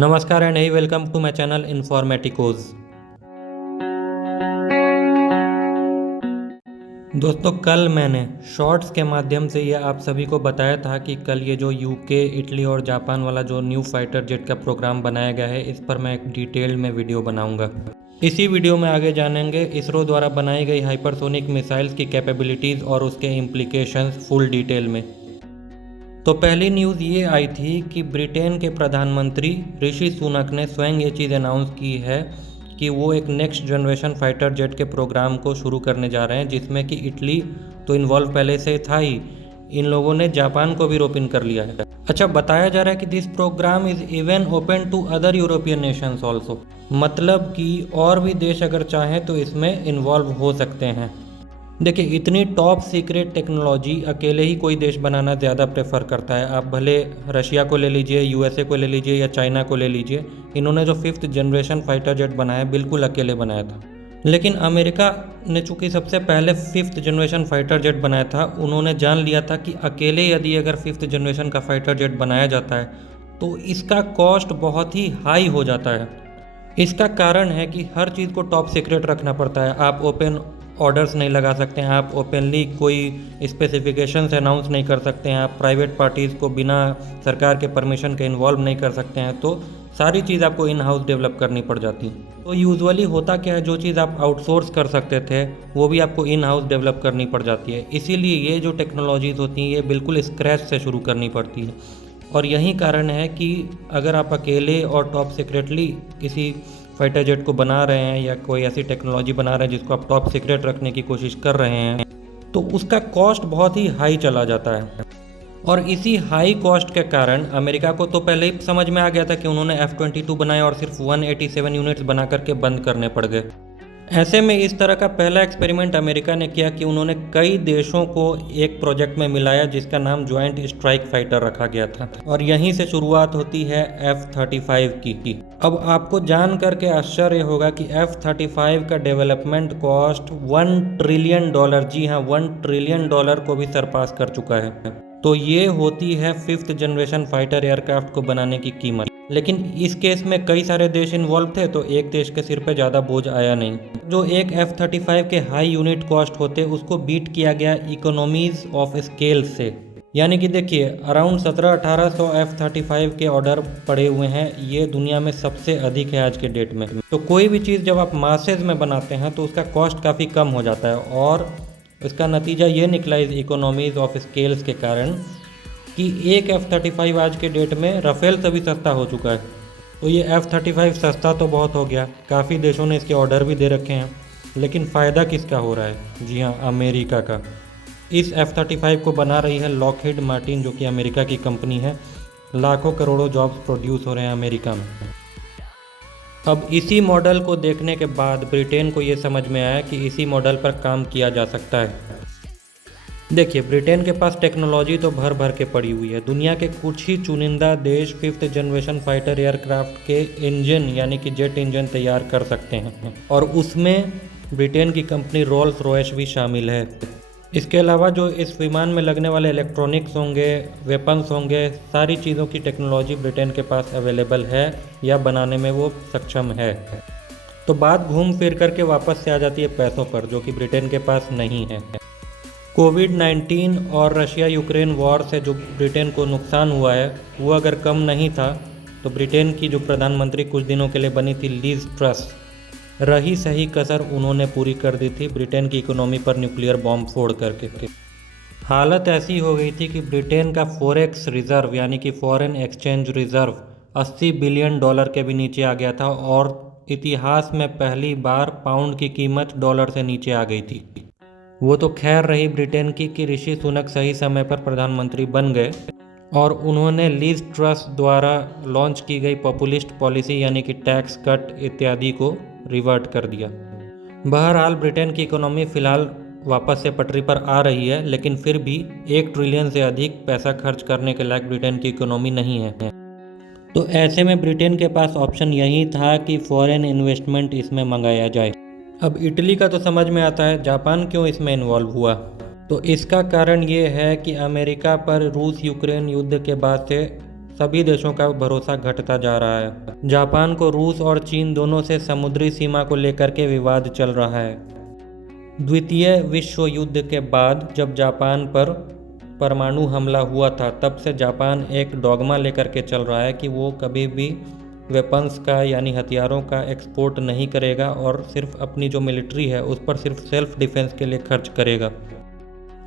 नमस्कार and hey welcome to my channel Informaticoz. दोस्तों, कल मैंने शॉर्ट्स के माध्यम से ये आप सभी को बताया था कि कल ये जो यूके, इटली और जापान वाला जो न्यू फाइटर जेट का प्रोग्राम बनाया गया है, इस पर मैं एक डिटेल में वीडियो बनाऊंगा। इसी वीडियो में आगे जानेंगे इसरो द्वारा बनाई गई हाइपरसोनिक मिसाइल्स की कैपेबिलिटीज़ और उसके इम्प्लीकेशंस फुल डिटेल में। तो पहली न्यूज़ ये आई थी कि ब्रिटेन के प्रधानमंत्री ऋषि सुनक ने स्वयं ये चीज़ अनाउंस की है कि वो एक नेक्स्ट जनरेशन फाइटर जेट के प्रोग्राम को शुरू करने जा रहे हैं, जिसमें कि इटली तो इन्वॉल्व पहले से था ही, इन लोगों ने जापान को भी रोप इन कर लिया है। अच्छा, बताया जा रहा है कि this programme is even open to other European nations also, मतलब कि और भी देश अगर चाहें तो इसमें इन्वॉल्व हो सकते हैं। देखिए, इतनी टॉप सीक्रेट टेक्नोलॉजी अकेले ही कोई देश बनाना ज़्यादा प्रेफर करता है। आप भले रशिया को ले लीजिए, यूएसए को ले लीजिए या चाइना को ले लीजिए, इन्होंने जो 5th जनरेशन फाइटर जेट बनाया बिल्कुल अकेले बनाया था। लेकिन अमेरिका ने चूँकि सबसे पहले 5th जनरेशन फाइटर जेट बनाया था, उन्होंने जान लिया था कि अकेले यदि अगर 5th जनरेशन का फाइटर जेट बनाया जाता है तो इसका कॉस्ट बहुत ही हाई हो जाता है। इसका कारण है कि हर चीज़ को टॉप सीक्रेट रखना पड़ता है। आप ओपन ऑर्डर्स नहीं लगा सकते हैं, आप ओपनली कोई स्पेसिफिकेशंस अनाउंस नहीं कर सकते हैं, आप प्राइवेट पार्टीज़ को बिना सरकार के परमिशन के इन्वॉल्व नहीं कर सकते हैं। तो सारी चीज़ आपको इन हाउस डेवलप करनी पड़ जाती है। तो यूजुअली होता क्या है, जो चीज़ आप आउटसोर्स कर सकते थे वो भी आपको इन हाउस डेवलप करनी पड़ जाती है। इसीलिए ये जो टेक्नोलॉजीज़ होती हैं ये बिल्कुल स्क्रैच से शुरू करनी पड़ती है। और यही कारण है कि अगर आप अकेले और टॉप सीक्रेटली किसी फाइटर जेट को बना रहे हैं या कोई ऐसी टेक्नोलॉजी बना रहे हैं जिसको आप टॉप सीक्रेट रखने की कोशिश कर रहे हैं, तो उसका कॉस्ट बहुत ही हाई चला जाता है। और इसी हाई कॉस्ट के कारण अमेरिका को तो पहले ही समझ में आ गया था कि उन्होंने F-22 बनाए और सिर्फ 187 यूनिट्स बना करके बंद करने पड़ गए। ऐसे में इस तरह का पहला एक्सपेरिमेंट अमेरिका ने किया कि उन्होंने कई देशों को एक प्रोजेक्ट में मिलाया जिसका नाम ज्वाइंट स्ट्राइक फाइटर रखा गया था, और यहीं से शुरुआत होती है F-35 की। अब आपको जान करके आश्चर्य होगा कि F-35 का डेवलपमेंट कॉस्ट $1 ट्रिलियन, जी हाँ, $1 ट्रिलियन को भी सरपास कर चुका है। तो ये होती है 5th जनरेशन फाइटर एयरक्राफ्ट को बनाने की कीमत। लेकिन इस केस में कई सारे देश इन्वॉल्व थे, तो एक देश के सिर पे ज़्यादा बोझ आया नहीं। जो एक F-35 के हाई यूनिट कॉस्ट होते उसको बीट किया गया इकोनॉमीज ऑफ स्केल से। यानी कि देखिए, अराउंड 1700-1800 F-35 के ऑर्डर पड़े हुए हैं, ये दुनिया में सबसे अधिक है आज के डेट में। तो कोई भी चीज़ जब आप मासेज में बनाते हैं तो उसका कॉस्ट काफ़ी कम हो जाता है, और इसका नतीजा ये निकला इस इकोनॉमीज ऑफ स्केल्स के कारण कि एक F-35 आज के डेट में राफेल से भी सस्ता हो चुका है। तो ये F-35 सस्ता तो बहुत हो गया, काफ़ी देशों ने इसके ऑर्डर भी दे रखे हैं, लेकिन फ़ायदा किसका हो रहा है? जी हाँ, अमेरिका का। इस F-35 को बना रही है लॉकहीड मार्टिन, जो कि अमेरिका की कंपनी है। लाखों करोड़ों जॉब्स प्रोड्यूस हो रहे हैं अमेरिका में। अब इसी मॉडल को देखने के बाद ब्रिटेन को ये समझ में आया कि इसी मॉडल पर काम किया जा सकता है। देखिए, ब्रिटेन के पास टेक्नोलॉजी तो भर भर के पड़ी हुई है। दुनिया के कुछ ही चुनिंदा देश 5th जनरेशन फाइटर एयरक्राफ्ट के इंजन यानी कि जेट इंजन तैयार कर सकते हैं, और उसमें ब्रिटेन की कंपनी रोल्स रॉयस भी शामिल है। इसके अलावा जो इस विमान में लगने वाले इलेक्ट्रॉनिक्स होंगे, वेपन्स होंगे, सारी चीज़ों की टेक्नोलॉजी ब्रिटेन के पास अवेलेबल है या बनाने में वो सक्षम है। तो बात घूम फिर करके वापस से आ जाती है पैसों पर, जो कि ब्रिटेन के पास नहीं है। कोविड-19 और रशिया यूक्रेन वॉर से जो ब्रिटेन को नुकसान हुआ है, वो अगर कम नहीं था तो ब्रिटेन की जो प्रधानमंत्री कुछ दिनों के लिए बनी थी, लीज ट्रस, रही सही कसर उन्होंने पूरी कर दी थी ब्रिटेन की इकोनॉमी पर न्यूक्लियर बॉम्ब फोड़ करके। हालत ऐसी हो गई थी कि ब्रिटेन का फॉरेक्स रिजर्व यानी कि फॉरेन एक्सचेंज रिजर्व $80 बिलियन के भी नीचे आ गया था, और इतिहास में पहली बार पाउंड की कीमत डॉलर से नीचे आ गई थी। वो तो खैर रही ब्रिटेन की कि ऋषि सुनक सही समय पर प्रधानमंत्री बन गए और उन्होंने लीज ट्रस्ट द्वारा लॉन्च की गई पॉपुलिस्ट पॉलिसी यानी कि टैक्स कट इत्यादि को रिवर्ट कर दिया। बहरहाल ब्रिटेन की इकोनॉमी फ़िलहाल वापस से पटरी पर आ रही है, लेकिन फिर भी 1 ट्रिलियन से अधिक पैसा खर्च करने के लायक ब्रिटेन की इकोनॉमी नहीं है। तो ऐसे में ब्रिटेन के पास ऑप्शन यही था कि फॉरेन इन्वेस्टमेंट इसमें मंगाया जाए। अब इटली का तो समझ में आता है, जापान क्यों इसमें इन्वॉल्व हुआ? तो इसका कारण ये है कि अमेरिका पर रूस यूक्रेन युद्ध के बाद से सभी देशों का भरोसा घटता जा रहा है। जापान को रूस और चीन दोनों से समुद्री सीमा को लेकर के विवाद चल रहा है। द्वितीय विश्व युद्ध के बाद जब जापान पर परमाणु हमला हुआ था, तब से जापान एक डॉगमा लेकर के चल रहा है कि वो कभी भी वेपन्स का यानी हथियारों का एक्सपोर्ट नहीं करेगा और सिर्फ अपनी जो मिलिट्री है उस पर सिर्फ सेल्फ डिफेंस के लिए खर्च करेगा।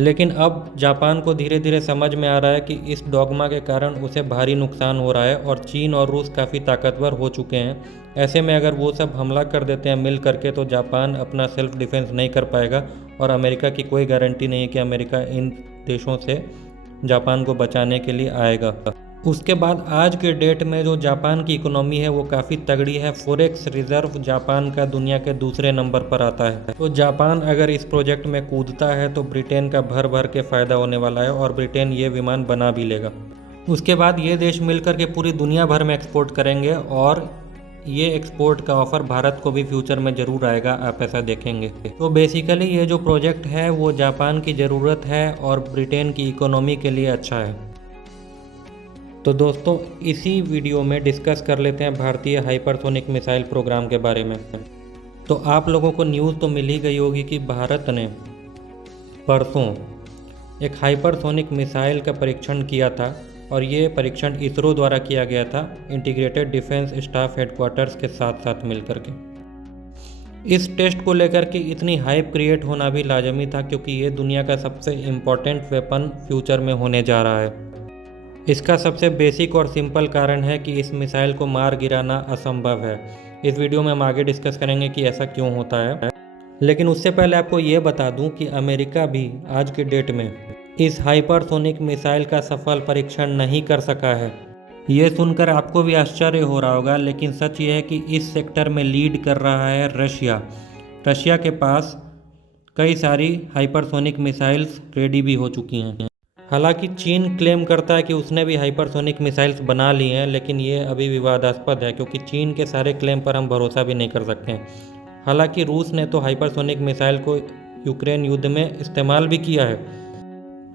लेकिन अब जापान को धीरे धीरे समझ में आ रहा है कि इस डॉगमा के कारण उसे भारी नुकसान हो रहा है और चीन और रूस काफ़ी ताकतवर हो चुके हैं। ऐसे में अगर वो सब हमला कर देते हैं मिल करके तो जापान अपना सेल्फ डिफेंस नहीं कर पाएगा और अमेरिका की कोई गारंटी नहीं है कि अमेरिका इन देशों से जापान को बचाने के लिए आएगा। उसके बाद आज के डेट में जो जापान की इकोनॉमी है वो काफ़ी तगड़ी है। फॉरेक्स रिजर्व जापान का दुनिया के दूसरे नंबर पर आता है। तो जापान अगर इस प्रोजेक्ट में कूदता है तो ब्रिटेन का भर भर के फ़ायदा होने वाला है और ब्रिटेन ये विमान बना भी लेगा। उसके बाद ये देश मिलकर के पूरी दुनिया भर में एक्सपोर्ट करेंगे और ये एक्सपोर्ट का ऑफ़र भारत को भी फ्यूचर में ज़रूर आएगा, आप ऐसा देखेंगे। तो बेसिकली ये जो प्रोजेक्ट है वो जापान की ज़रूरत है और ब्रिटेन की इकोनॉमी के लिए अच्छा है। तो दोस्तों इसी वीडियो में डिस्कस कर लेते हैं भारतीय हाइपरसोनिक मिसाइल प्रोग्राम के बारे में। तो आप लोगों को न्यूज़ तो मिल ही गई होगी कि भारत ने परसों एक हाइपरसोनिक मिसाइल का परीक्षण किया था और ये परीक्षण इसरो द्वारा किया गया था, इंटीग्रेटेड डिफेंस स्टाफ हेडक्वार्टर्स के साथ साथ मिलकर के। इस टेस्ट को लेकर के इतनी हाइप क्रिएट होना भी लाजमी था क्योंकि ये दुनिया का सबसे इम्पॉर्टेंट वेपन फ्यूचर में होने जा रहा है। इसका सबसे बेसिक और सिंपल कारण है कि इस मिसाइल को मार गिराना असंभव है। इस वीडियो में हम आगे डिस्कस करेंगे कि ऐसा क्यों होता है, लेकिन उससे पहले आपको ये बता दूं कि अमेरिका भी आज के डेट में इस हाइपरसोनिक मिसाइल का सफल परीक्षण नहीं कर सका है। ये सुनकर आपको भी आश्चर्य हो रहा होगा, लेकिन सच ये है कि इस सेक्टर में लीड कर रहा है रशिया। रशिया के पास कई सारी हाइपरसोनिक मिसाइल्स रेडी भी हो चुकी हैं। हालांकि चीन क्लेम करता है कि उसने भी हाइपरसोनिक मिसाइल्स बना ली हैं, लेकिन ये अभी विवादास्पद है क्योंकि चीन के सारे क्लेम पर हम भरोसा भी नहीं कर सकते हैं। हालांकि रूस ने तो हाइपरसोनिक मिसाइल को यूक्रेन युद्ध में इस्तेमाल भी किया है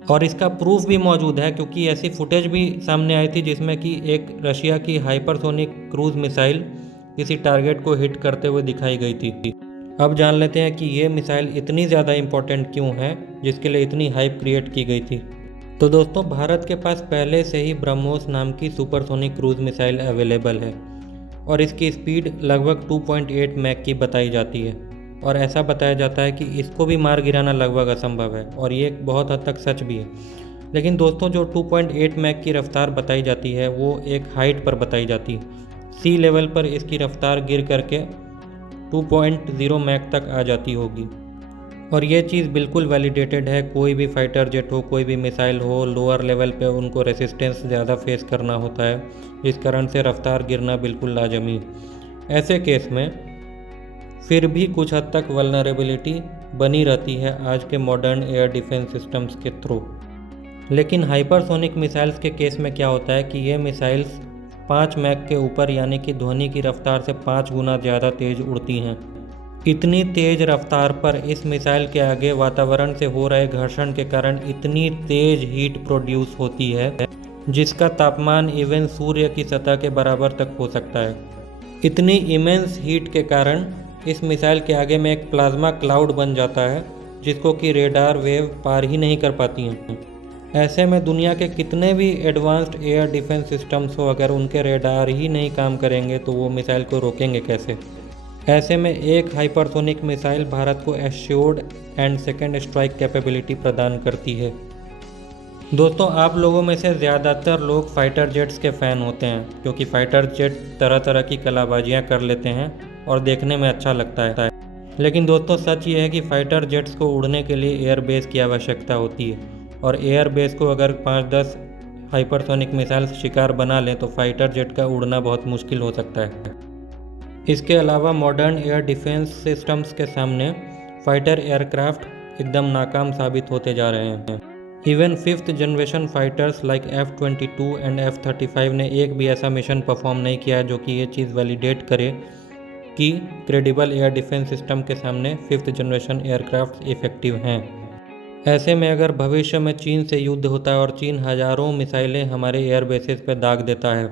और इसका प्रूफ भी मौजूद है क्योंकि ऐसी फुटेज भी सामने आई थी जिसमें कि एक रशिया की हाइपरसोनिक क्रूज मिसाइल किसी टारगेट को हिट करते हुए दिखाई गई थी। अब जान लेते हैं कि ये मिसाइल इतनी ज़्यादा इम्पोर्टेंट क्यों है जिसके लिए इतनी हाइप क्रिएट की गई थी। तो दोस्तों भारत के पास पहले से ही ब्रह्मोस नाम की सुपरसोनिक क्रूज मिसाइल अवेलेबल है और इसकी स्पीड लगभग 2.8 मैक की बताई जाती है और ऐसा बताया जाता है कि इसको भी मार गिराना लगभग असंभव है और ये बहुत हद तक सच भी है। लेकिन दोस्तों जो 2.8 मैक की रफ्तार बताई जाती है वो एक हाइट पर बताई जाती है। सी लेवल पर इसकी रफ्तार गिर करके 2.0 मैक तक आ जाती होगी और ये चीज़ बिल्कुल वैलिडेटेड है। कोई भी फाइटर जेट हो, कोई भी मिसाइल हो, लोअर लेवल पे उनको रेसिस्टेंस ज़्यादा फेस करना होता है, इस कारण से रफ्तार गिरना बिल्कुल लाजमी। ऐसे केस में फिर भी कुछ हद तक वल्नरेबिलिटी बनी रहती है आज के मॉडर्न एयर डिफेंस सिस्टम्स के थ्रू। लेकिन हाइपरसोनिक मिसाइल्स के केस में क्या होता है कि ये मिसाइल्स 5 मैक के ऊपर यानी कि ध्वनि की रफ्तार से 5 गुना ज़्यादा तेज़ उड़ती हैं। इतनी तेज़ रफ्तार पर इस मिसाइल के आगे वातावरण से हो रहे घर्षण के कारण इतनी तेज़ हीट प्रोड्यूस होती है जिसका तापमान इवन सूर्य की सतह के बराबर तक हो सकता है। इतनी इमेंस हीट के कारण इस मिसाइल के आगे में एक प्लाज्मा क्लाउड बन जाता है जिसको कि रेडार वेव पार ही नहीं कर पाती हैं। ऐसे में दुनिया के कितने भी एडवांस्ड एयर डिफेंस सिस्टम्स हो, अगर उनके रेडार ही नहीं काम करेंगे तो वो मिसाइल को रोकेंगे कैसे। ऐसे में एक हाइपरसोनिक मिसाइल भारत को assured and second strike capability प्रदान करती है। दोस्तों आप लोगों में से ज़्यादातर लोग फाइटर जेट्स के फ़ैन होते हैं क्योंकि फाइटर जेट तरह तरह की कलाबाजियाँ कर लेते हैं और देखने में अच्छा लगता है। लेकिन दोस्तों सच ये है कि फ़ाइटर जेट्स को उड़ने के लिए एयरबेस की आवश्यकता होती है और एयरबेस को अगर 5-10 हाइपरसोनिक मिसाइल्स शिकार बना लें तो फाइटर जेट का उड़ना बहुत मुश्किल हो सकता है। इसके अलावा मॉडर्न एयर डिफेंस सिस्टम्स के सामने फाइटर एयरक्राफ्ट एकदम नाकाम साबित होते जा रहे हैं। Even 5th generation fighters like F-22 and F-35 ने एक भी ऐसा मिशन परफॉर्म नहीं किया है जो कि ये चीज़ वैलिडेट करे कि क्रेडिबल एयर डिफेंस सिस्टम के सामने 5th जनरेशन एयरक्राफ्ट इफ़ेक्टिव हैं। ऐसे में अगर भविष्य में चीन से युद्ध होता है और चीन हज़ारों मिसाइलें हमारे एयर बेसिस पर दाग देता है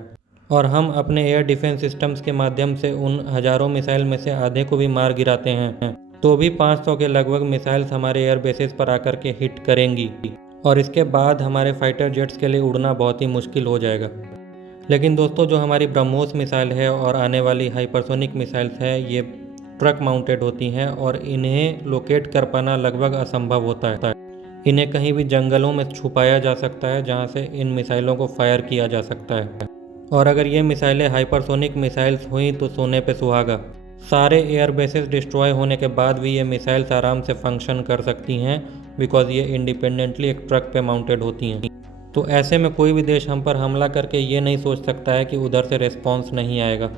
और हम अपने एयर डिफेंस सिस्टम्स के माध्यम से उन हज़ारों मिसाइल में से आधे को भी मार गिराते हैं, तो भी 500 के लगभग मिसाइल्स हमारे एयर बेसिस पर आकर के हिट करेंगी और इसके बाद हमारे फाइटर जेट्स के लिए उड़ना बहुत ही मुश्किल हो जाएगा। लेकिन दोस्तों, जो हमारी ब्रह्मोस मिसाइल है और आने वाली हाइपरसोनिक मिसाइल्स है, ये ट्रक माउंटेड होती हैं और इन्हें लोकेट कर पाना लगभग असंभव होता है। इन्हें कहीं भी जंगलों में छुपाया जा सकता है जहां से इन मिसाइलों को फायर किया जा सकता है। और अगर ये मिसाइलें हाइपरसोनिक मिसाइल्स हुई तो सोने पे सुहागा। सारे एयर बेसेस डिस्ट्रॉय होने के बाद भी ये मिसाइल्स आराम से फंक्शन कर सकती हैं, बिकॉज ये इंडिपेंडेंटली एक ट्रक पे माउंटेड होती हैं। तो ऐसे में कोई भी देश हम पर हमला करके ये नहीं सोच सकता है कि उधर से रिस्पॉन्स नहीं आएगा,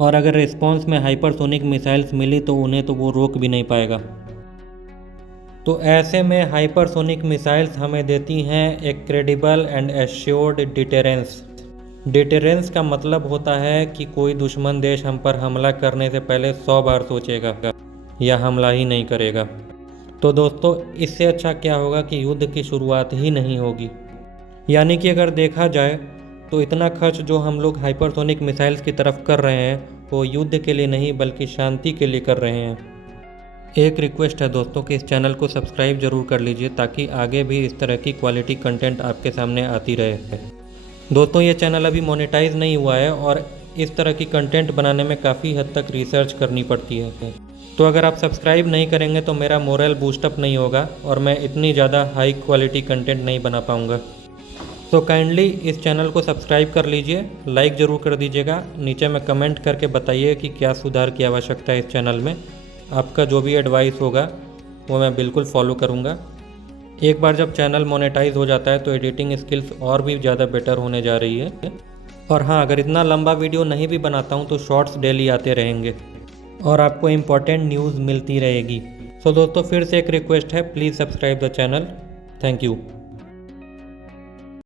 और अगर रिस्पॉन्स में हाइपरसोनिक मिसाइल्स मिली तो उन्हें तो वो रोक भी नहीं पाएगा। तो ऐसे में हाइपरसोनिक मिसाइल्स हमें देती हैं एक credible and assured deterrence. Deterrence का मतलब होता है कि कोई दुश्मन देश हम पर हमला करने से पहले 100 बार सोचेगा या हमला ही नहीं करेगा। तो दोस्तों, इससे अच्छा क्या होगा कि युद्ध की शुरुआत ही नहीं होगी। यानी कि अगर देखा जाए तो इतना खर्च जो हम लोग हाइपरसोनिक मिसाइल्स की तरफ कर रहे हैं वो युद्ध के लिए नहीं बल्कि शांति के लिए कर रहे हैं। एक रिक्वेस्ट है दोस्तों कि इस चैनल को सब्सक्राइब जरूर कर लीजिए ताकि आगे भी इस तरह की क्वालिटी कंटेंट आपके सामने आती रहे। दोस्तों, ये चैनल अभी मोनेटाइज नहीं हुआ है और इस तरह की कंटेंट बनाने में काफ़ी हद तक रिसर्च करनी पड़ती है। तो अगर आप सब्सक्राइब नहीं करेंगे तो मेरा मोरल बूस्टअप नहीं होगा और मैं इतनी ज़्यादा हाई क्वालिटी कंटेंट नहीं बना पाऊँगा। तो काइंडली इस चैनल को सब्सक्राइब कर लीजिए, लाइक ज़रूर कर दीजिएगा, नीचे में कमेंट करके बताइए कि क्या सुधार की आवश्यकता है इस चैनल में। आपका जो भी एडवाइस होगा वो मैं बिल्कुल फॉलो करूँगा। एक बार जब चैनल मोनेटाइज हो जाता है तो एडिटिंग स्किल्स और भी ज़्यादा बेटर होने जा रही है। और हाँ, अगर इतना लंबा वीडियो नहीं भी बनाता हूँ तो शॉर्ट्स डेली आते रहेंगे और आपको इम्पॉर्टेंट न्यूज़ मिलती रहेगी। सो दोस्तों, फिर से एक रिक्वेस्ट है, please subscribe the channel. Thank you.